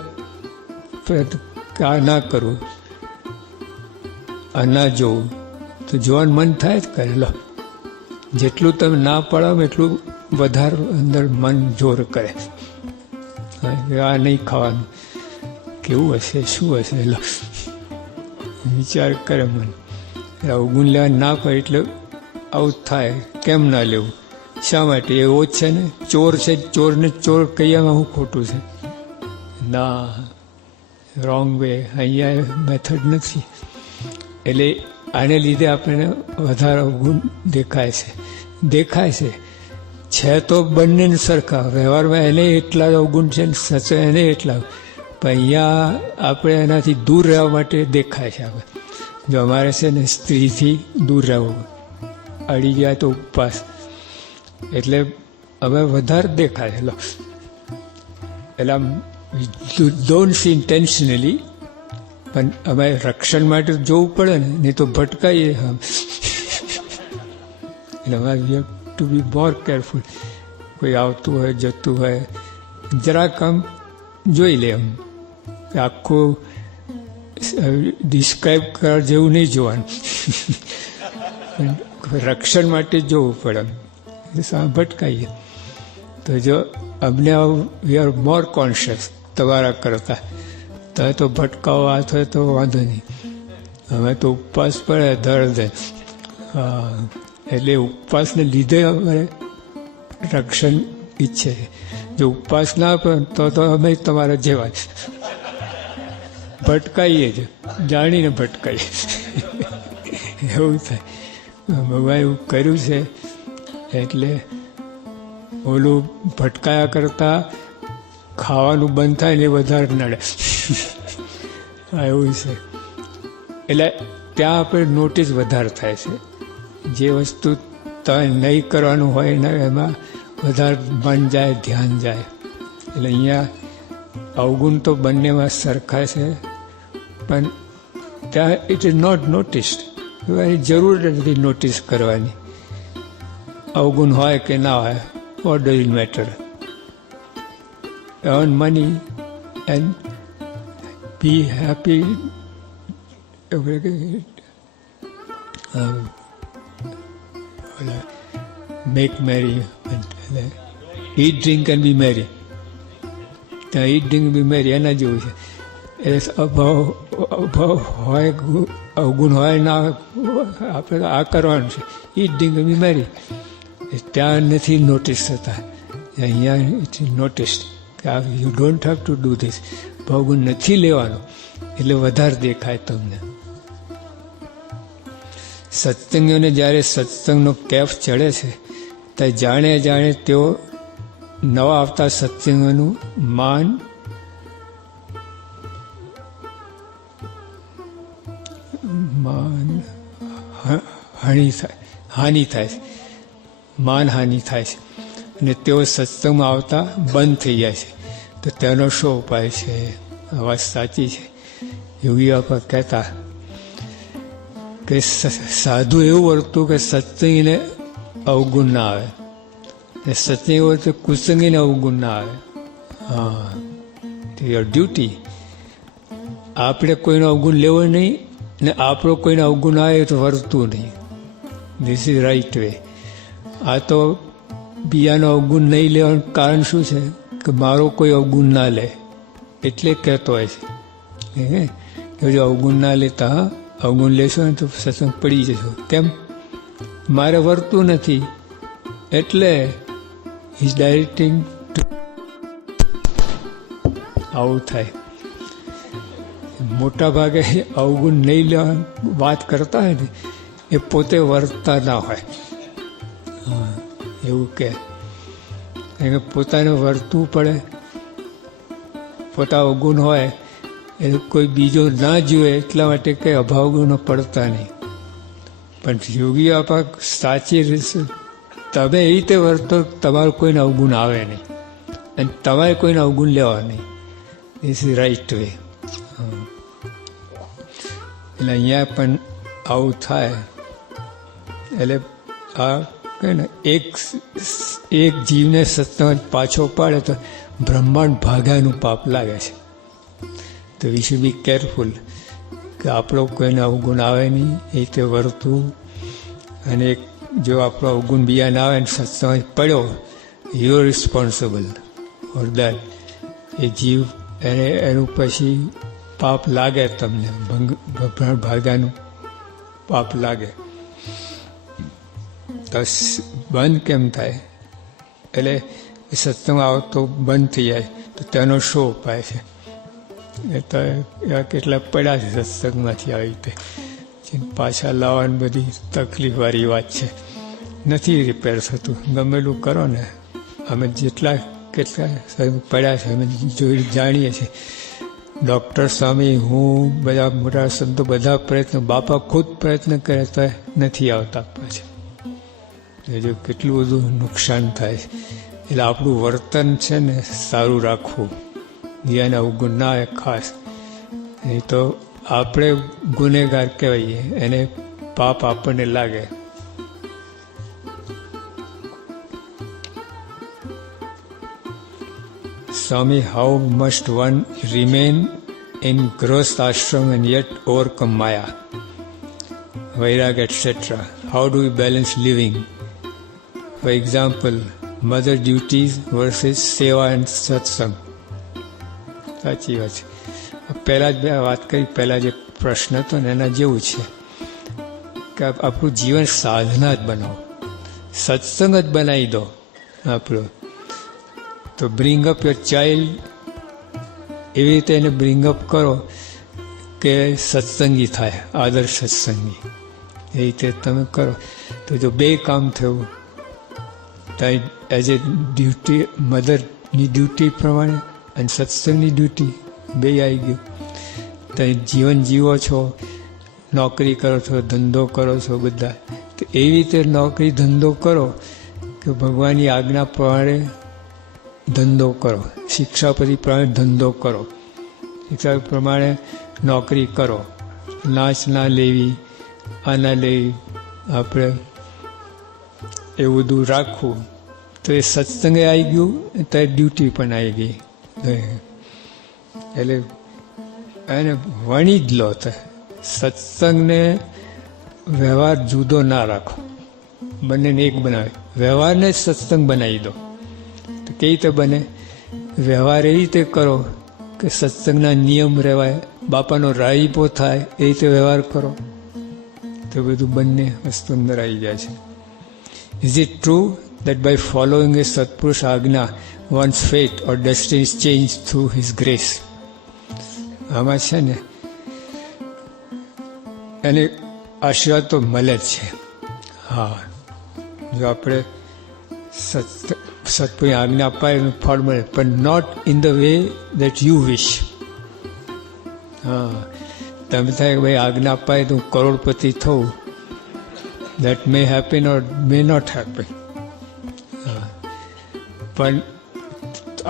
આ ના કરવું, આ ના જોવું, તો જોવાનું મન થાય જ કરે. લો, જેટલું તમે ના પડાવો એટલું વધારે અંદર મન જોર કરે. આ નહીં ખાવાનું, કેવું હશે, શું હશે? લો, વિચાર કરે મન. અવગુણ લેવા ના પડે એટલે આવું થાય. કેમ ના લેવું? શા માટે? એવો જ છે ને, ચોર છે, ચોરને ચોર કહીએમાં હું ખોટું છે? ના, રોંગ વે. અહીંયા મેથડ નથી. એટલે આને લીધે આપણને વધારે અવગુણ દેખાય છે તો બંને સરખા. વ્યવહારમાં એને એટલા અવગુણ છે ને સચ એને એટલા, પણ અહીંયા આપણે એનાથી દૂર રહેવા માટે દેખાય છે. આપણે જો અમારે છે ને સ્ત્રીથી દૂર રહેવું, અડી જાય તો ઉપવાસ, એટલે હવે વધારે દેખાય છે. એટલે આમ ડોન્ટ સી ઇન્ટેન્શનલી, પણ અમે રક્ષણ માટે જોવું પડે ને, નહીં તો ભટકાઈએ. એટલે અમારે we have to be more careful. કોઈ આવતું હોય જતું હોય જરાક આમ જોઈ લે, એમ આખું ડિસ્ક્રાઇબ કરવા જેવું નહીં જોવાનું. રક્ષણ માટે જોવું પડે, ભટકાઈએ. તો જો અમને વી આર મોર કોન્શિયસ તમારા કરતા. તમે તો ભટકાવવા થાય તો વાંધો નહીં, અમે તો ઉપવાસ પડે દર્દ. હા, એટલે ઉપવાસને લીધે અમારે રક્ષણ ઈચ્છે. જો ઉપવાસ ના પડે તો અમે તમારા જેવા જ ભટકાઈએ જ, જાણીને ભટકાઈએ. એવું થાય. ભગવાન એવું કર્યું છે, એટલે ઓલું ભટકાયા કરતા ખાવાનું બંધ થાય ને એ વધારે નડે. એવું છે. એટલે ત્યાં આપણે નોટિસ વધારે થાય છે. જે વસ્તુ તમે નહીં કરવાનું હોય ને એમાં વધારે મન જાય, ધ્યાન જાય. એટલે અહીંયા અવગુણ તો બંનેમાં સરખા છે, પણ ત્યાં ઇટ ઇઝ નોટ નોટિસ્ડ. એની જરૂર નથી નોટિસ કરવાની. અવગુણ હોય કે ના હોય, what does it matter? earn money and be happy, make merry, eat, drink and be merry. eat, drink and be merry એના જેવું છે. એ અભાવ હોય, અવગુણ હોય ના, આપણે આ કરવાનું છે, eat, drink and be merry. ત્યાં નથી નોટિસ થતા. અહીંયા it is noticed. You don't have to do this. અવગુણ નથી લેવાનું, એટલે વધારે દેખાય તમને. સત્સંગીઓને જ્યારે સત્સંગનો કેફ ચડે છે ત્યારે જાણે તેઓ નવા આવતા સત્સંગોનું માન હાનિ થાય છે, માનહાનિ થાય છે, અને તેઓ સત્સંગમાં આવતા બંધ થઈ જાય છે. તો તેનો શું ઉપાય છે? આ વાત સાચી છે. યોગી બાપા કહેતા કે સાધુ એવું વર્તું કે સત્સંગીને અવગુણ ના આવે, ને સત્સંગી એવું વર્તું કુસંગીને અવગુણ ના આવે. હા, યોર ડ્યુટી. આપણે કોઈનો અવગુણ લેવો નહીં, ને આપણો કોઈને અવગુણ આવે તો વર્તવું નહીં. This is right way. આ તો બીજાનો અવગુણ નહીં લેવાનું કારણ શું છે? કે મારો કોઈ અવગુણ ના લે, એટલે કહેતો હોય છે કે જો અવગુણ ના લેતા, અવગુણ લેશો ને તો સત્સંગ પડી જશો. કેમ? મારે વર્તું નથી, એટલે ઇઝ ડાયરેક્ટિંગ. આવું થાય. મોટા ભાગે અવગુણ નહીં લેવાની વાત કરતા હોય ને એ પોતે વર્તતા ના હોય. હા, એવું કે પોતાને વર્તવું પડે. પોતા અવગુણ હોય એટલે કોઈ બીજો ના જુએ એટલા માટે કંઈ અભાવગુણો પડતા નહીં. પણ યોગી આપા સાચી રીતે તમે એ રીતે વર્તો, તમારું કોઈને અવગુણ આવે નહીં, અને તમારે કોઈને અવગુણ લેવા નહીં. This is right way. એટલે અહીંયા પણ આવું થાય. એટલે આ કહે ને એક જીવને સત્સંગ પાછો પાડે તો બ્રહ્માંડ ભાગ્યાનું પાપ લાગે છે. તો વી શુડ બી કેરફુલ કે આપણો કોઈને અવગુણ આવે નહીં એ રીતે વર્તવું. અને જો આપણો અવગુણ બીજા ના આવે ને સત્સંગ પડ્યો, you are responsible for that. એ જીવ એનું પછી પાપ લાગે, તમને ભાગ્યાનું પાપ લાગે. તો બંધ કેમ થાય? એટલે સત્સંગ આવતો બંધ થઈ જાય તો તેનો શું ઉપાય છે? એ તો એવા કેટલા પડ્યા છે સત્સંગમાંથી આવી રીતે પાછા લાવવાની બધી તકલીફવાળી વાત છે. નથી રિપેર થતું. ગમેલું કરો ને, અમે કેટલા પડ્યા છે અમે જોઈ જાણીએ છીએ. ડૉક્ટર સ્વામી, હું, બધા મોટા સંતો બધા પ્રયત્ન, બાપા ખુદ પ્રયત્ન કરે તો નથી આવતા પાછા. જો કેટલું બધું નુકસાન થાય. એટલે આપણું વર્તન છે ને સારું રાખવું, જ્યાં અવગુણ ના આવે ખાસ. નહીં તો આપણે ગુનેગાર કહેવાઈએ, એને પાપ આપણને લાગે. Swami, how must one remain in growth ashram and yet overcome Maya, Vairag, etc.? How do we balance living? For example, mother duties versus seva and satsang. સાચી વાત છે. પહેલાં જ વાત કરી, પહેલાં જે પ્રશ્ન હતો ને એના જેવું છે કે આપણું જીવન સાધના જ બનાવો, સત્સંગ જ બનાવી દો આપણું. તો બ્રિંગ અપ યોર ચાઇલ્ડ એવી રીતે એને બ્રિંગ અપ કરો કે સત્સંગી થાય, આદર્શ સત્સંગી. એ રીતે તમે કરો તો જો બે કામ થયું, ત્યાં એઝ એ ડ્યુટી, મધરની ડ્યુટી પ્રમાણે અને સત્સંગની ડ્યુટી બે આવી ગયું. ત્યાં જીવન જીવો છો, નોકરી કરો છો, ધંધો કરો છો બધા, તો એવી રીતે નોકરી ધંધો કરો કે ભગવાનની આજ્ઞા પ્રમાણે ધંધો કરો, શિક્ષાપતિ પ્રમાણે ધંધો કરો, શિક્ષા પ્રમાણે નોકરી કરો. લાંચ ના લેવી, આ ના લેવી, આપણે એવું બધું રાખવું. તો એ સત્સંગે આવી ગયું, ત્યારે ડ્યુટી પણ આવી ગઈ. એટલે એને વણી જ લો. સત્સંગને વ્યવહાર જુદો ના રાખો, બંનેને એક બનાવે. વ્યવહારને જ સત્સંગ બનાવી દો. તો કેવી રીતે બને? વ્યવહાર એવી રીતે કરો કે સત્સંગના નિયમ રહેવાય, બાપાનો રાહીપો થાય, એ રીતે વ્યવહાર કરો તો બધું બંને વસ્તુ અંદર આવી જાય છે. Is it true that by following a Satpurush Agna, one's fate or destiny is changed through his grace? આમાં છે ને એને આશીર્વાદ તો મળે જ છે. હા, જો આપણે સત્પુરુષની આજ્ઞા અપાય ફળ મળે, પણ not in the way that you wish. હા, તમે થાય કે ભાઈ આજ્ઞા અપાય તો હું કરોડપતિ થઉં, that may happen or may not happen. પણ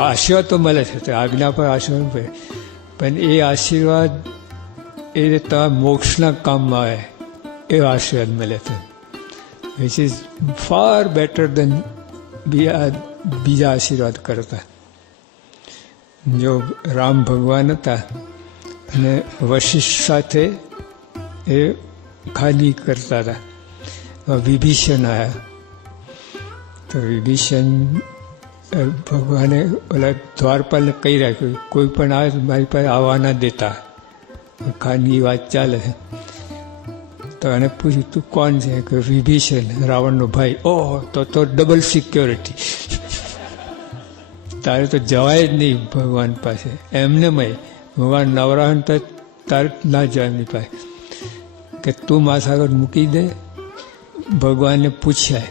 આશીર્વાદ તો મળે છે, તો આજ્ઞા પર આશીર્વાદ મળે, પણ એ આશીર્વાદ એ તમારા મોક્ષના કામમાં આવે એવો આશીર્વાદ મળે છે, which is far better than બીજા આશીર્વાદ કરતા. જો રામ ભગવાન હતા અને વશિષ્ઠ સાથે એ ખાલી કરતા હતા. વિભીષણ આવ્યા તો વિભીષણ ભગવાને ઓલા દ્વારપાલને કહી રાખ્યું, કોઈ પણ આવે તો મારી પાસે આવવા ના દેતા. ખાનગી વાત ચાલે છે. તો એને પૂછ્યું, તું કોણ છે? કે વિભીષણ, રાવણનો ભાઈ. ઓહો, તો ડબલ સિક્યોરિટી. તારે તો જવાય જ નહીં ભગવાન પાસે. એમને ભગવાન નવરાહન તો તારે ના જવાય એમની પાસે. કે તું માથા આગળ મૂકી દે, ભગવાનને પૂછાય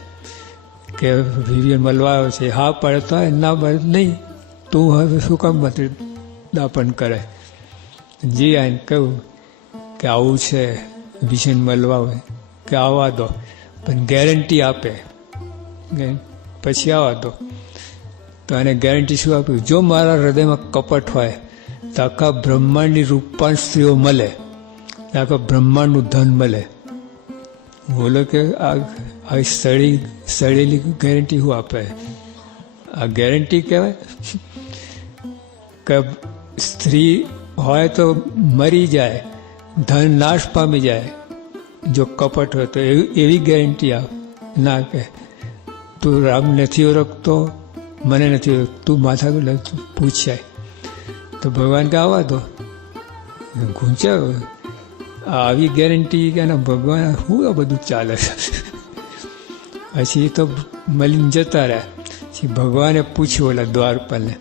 કે વિભીષણ મળવા આવ્યો છે, હા પડે તો ના પડે નહીં, તું હવે શું કામ દાપણ કરે? જી આને કહ્યું કે આવું છે, વિભીષણ મળવા હોય કે આવવા દો, પણ ગેરંટી આપે, પછી આવવા દો. તો એને ગેરંટી શું આપ્યું? જો મારા હૃદયમાં કપટ હોય તો આખા બ્રહ્માંડની રૂપવાન સ્ત્રીઓ મળે, આખા બ્રહ્માંડનું ધન મળે. બોલો કે આ સડેલી ગેરંટી શું આપે? આ ગેરંટી કહેવાય કે સ્ત્રી હોય તો મરી જાય, ધન નાશ પામી જાય જો કપટ હોય તો. એવી ગેરંટી ના કે તું રામ નથી ઓળખતો, મને નથી ઓળખતો, તું માથા પૂછાય તો ભગવાન કે આવવા દો. ગુંચાયો આવી ગેરંટી કે ભગવાન શું આ બધું ચાલે છે? પછી તો મળીને જતા રહ્યા. પછી ભગવાને પૂછ્યું ઓલા દ્વારપાલને,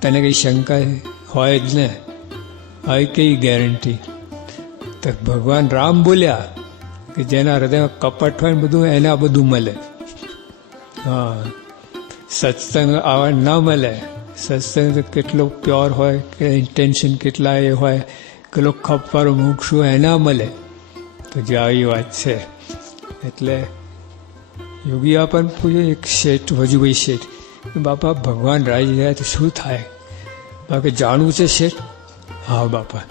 તને કંઈ શંકા હોય જ ને, આવી કઈ ગેરંટી? તો ભગવાન રામ બોલ્યા કે જેના હૃદયમાં કપટ હોય ને બધું એને આ બધું મળે. હા, સત્સંગ આવા ના મળે. સત્સંગ કેટલો પ્યોર હોય, કે ઇન્ટેન્શન કેટલા એ હોય, કેટલો ખપવાળો મોક્ષ હોય એના મળે. તો જે આવી વાત છે. એટલે યોગી આપણને પૂછે, એક શેઠ વજુભાઈ શેઠ, બાપા ભગવાન રાજી જાય તો શું થાય? બાકી જાણવું છે શેઠ? હા બાપા.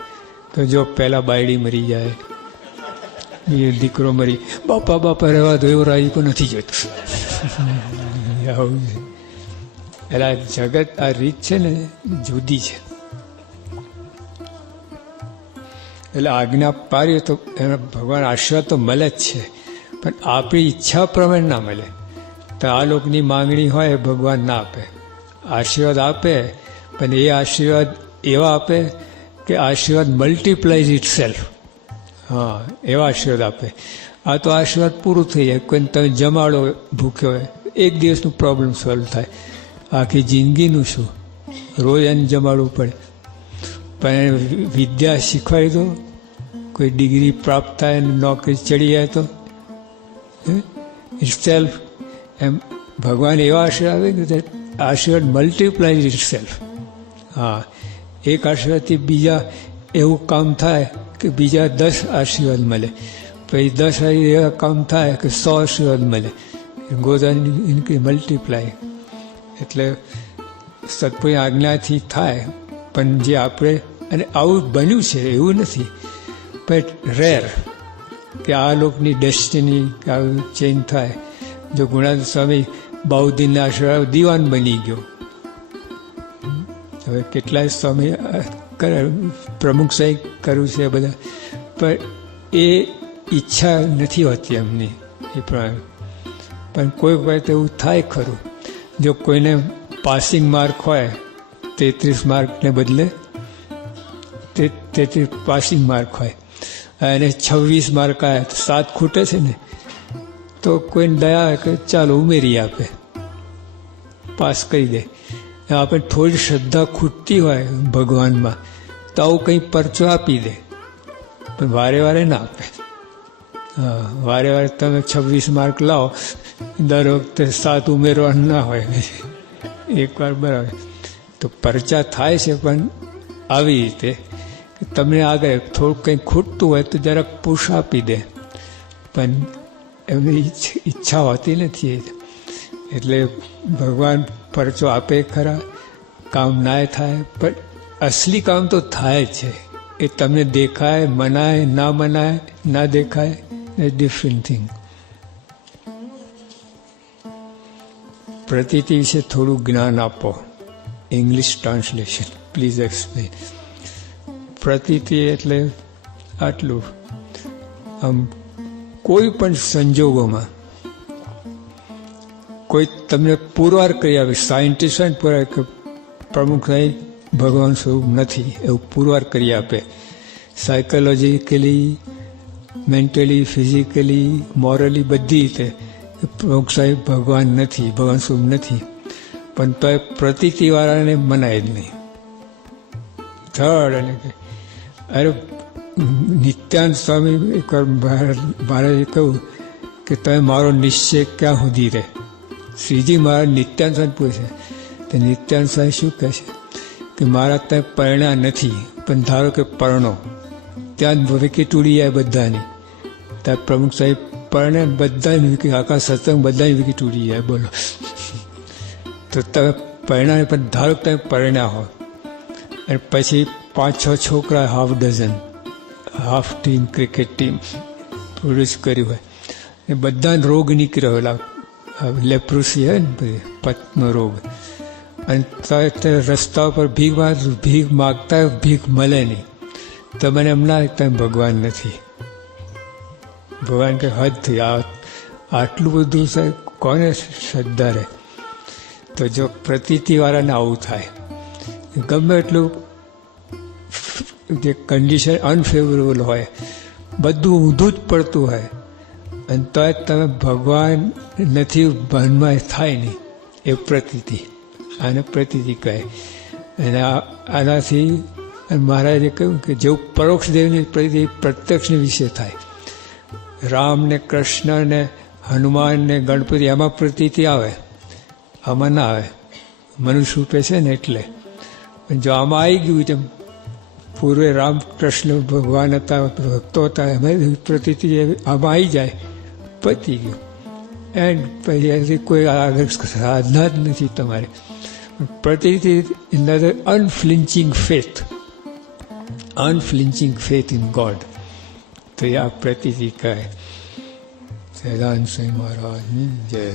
તો જો પહેલાં બાયડી મરી જાય, એ દીકરો મરી, બાપા બાપા રહેવા દો, એવો રાજી પણ નથી જતો. આવું છે. એટલે આ જગત, આ રીત છે ને જુદી છે. એટલે આજ્ઞા પાડીએ તો એનો ભગવાન આશીર્વાદ તો મળે જ છે, પણ આપણી ઈચ્છા પ્રમાણે ના મળે. તો આ લોકોની માંગણી હોય ભગવાન ના આપે. આશીર્વાદ આપે, પણ એ આશીર્વાદ એવા આપે કે આશીર્વાદ મલ્ટીપ્લાઇઝ ઇટ સેલ્ફ. હા, એવા આશીર્વાદ આપે. આ તો આશીર્વાદ પૂરું થઈ જાય. કોઈને તમે જમાડો ભૂખ્યો હોય, એક દિવસનું પ્રોબ્લેમ સોલ્વ થાય. આખી જિંદગીનું શું? રોજ એને જમાડવું પડે. પણ વિદ્યા શીખવાડી દો, કોઈ ડિગ્રી પ્રાપ્ત થાય, નોકરી ચડી જાય તો ઇટ સેલ્ફ. એમ ભગવાન એવા આશીર્વાદ આપે કે આશીર્વાદ મલ્ટીપ્લાઇઝ ઇટ સેલ્ફ. હા, એક આશીર્વાદથી બીજા એવું કામ થાય કે બીજા 10 આશીર્વાદ મળે. પછી 10 એવા કામ થાય કે 100 આશીર્વાદ મળે. Goes increase multiply. એટલે સત્પુરુષની આજ્ઞાથી થાય. પણ જે આપણે, અને આવું બન્યું છે એવું નથી, પણ રેર કે આ લોકોની ડેસ્ટિની કે આવું ચેન્જ થાય. જો ગુણાનંદ સ્વામી બાઉદ્દીનના આશીર્વાદ દીવાન બની ગયો. હવે કેટલાય સ્વામી પ્રમુખ સાહેબ કર્યું છે બધા, પણ એ ઈચ્છા નથી હોતી એમની એ પ્રમાણે. પણ કોઈ વખત એવું થાય ખરું. જો કોઈને પાસિંગ માર્ક હોય 33 માર્કને બદલે 33 પાસિંગ માર્ક હોય અને 26 માર્ક આવ્યા તો 7 ખૂટે છે ને, તો કોઈને દયા કે ચાલો ઉમેરી આપે, પાસ કરી દે. આપણે થોડી શ્રદ્ધા ખૂટતી હોય ભગવાનમાં તો આવું કંઈ પરચો આપી દે, પણ વારે વારે ના આપે. હા, વારે વારે તમે 26 માર્ક લાવો, દર વખતે 7 ઉમેરવાનું ના હોય. એકવાર બરાબર તો પરચા થાય છે, પણ આવી રીતે તમને આગળ થોડુંક કંઈ ખૂટતું હોય તો જરાક પુશ આપી દે, પણ એમની ઈચ્છા હોતી નથી. એટલે ભગવાન પરચો આપે ખરા, કામ ના થાય, પણ અસલી કામ તો થાય છે. એ તમને દેખાય, મનાય, ના મનાય, ના દેખાય, એ ડિફરન્ટ થિંગ. પ્રતીતિ વિશે થોડું જ્ઞાન આપો. English translation please explain. પ્રતીતિ એટલે આટલું, આમ કોઈ પણ સંજોગોમાં કોઈ તમને પુરવાર કરી આવે, સાયન્ટિસ્ટ હોય ને પુરવાર કે પ્રમુખ સાહેબ ભગવાન સ્વરૂપ નથી, એવું પુરવાર કરી આપે. સાયકોલોજીકલી, મેન્ટલી, ફિઝિકલી, મોરલી બધી રીતે પ્રમુખ સાહેબ ભગવાન નથી, ભગવાન સ્વરૂપ નથી. પણ તો એ પ્રતીતિવાળાને મનાય જ નહીં. થર્ડ અને અરે નિત્યાનંદ સ્વામી એકવાર મહારાજે કહ્યું કે તમે મારો નિશ્ચય ક્યાં સુધી રહે? શ્રીજી મહારાજ નિત્યાનંદ સ્વામી પૂછે તો નિત્યાનંદ સ્વામી શું કહે છે કે મારા ત્યાં પરણ્યા નથી, પણ ધારો કે પરણો, ત્યાં જ વિકેટ ઉડી જાય બધાની. ત્યાં પ્રમુખ સાહેબ પરણે બધાની વિકેટ, આખા સત્સંગ બધાની વિકેટ ઉડી જાય. બોલો, તો તમે પરણ્યા, પણ ધારો કે તમે પરણ્યા હો અને પછી 5-6 છોકરા, half dozen, half team cricket team produce કર્યું હોય એ બધાને રોગ નીકળ્યો, લેપ્રોસી હોય ને, પત્નો રોગ, અને રસ્તા ઉપર ભીખ માગતા ભીખ મળે નહીં. તો મને એમ ના તમે ભગવાન નથી. ભગવાન કે હદ થઈ, આટલું બધું સાહેબ કોને શ્રદ્ધા રહે? તો જો પ્રતીતિવાળાને આવું થાય, ગમે એટલું જે કન્ડિશન અનફેવરેબલ હોય, બધું ઊંધું જ પડતું હોય, અને તો તમે ભગવાન નથી ભાનમાં થાય નહીં, એ પ્રતીતિ. આને પ્રતીતિ કહે. અને આનાથી મહારાજે કહ્યું કે જેવું પરોક્ષ દેવની પ્રતીતિ પ્રત્યક્ષને વિશે થાય, રામ ને કૃષ્ણ ને હનુમાન ને ગણપતિ એમાં પ્રતીતિ આવે, આમાં ના આવે. મનુષ્ય રૂપે છે ને એટલે. જો આમાં આવી ગયું તેમ પૂર્વે રામ કૃષ્ણ ભગવાન હતા, ભક્તો હતા, એમાં પ્રતીતિ આમાં આવી જાય, પતી ગયું. એન્ડ પછી કોઈ આગળ સાધના જ નથી તમારે. પ્રતીતિ in the unflinching faith in God. તો એ આ પ્રતીતિ કહે. સહેજાનંદ સ્વામી મહારાજની જય.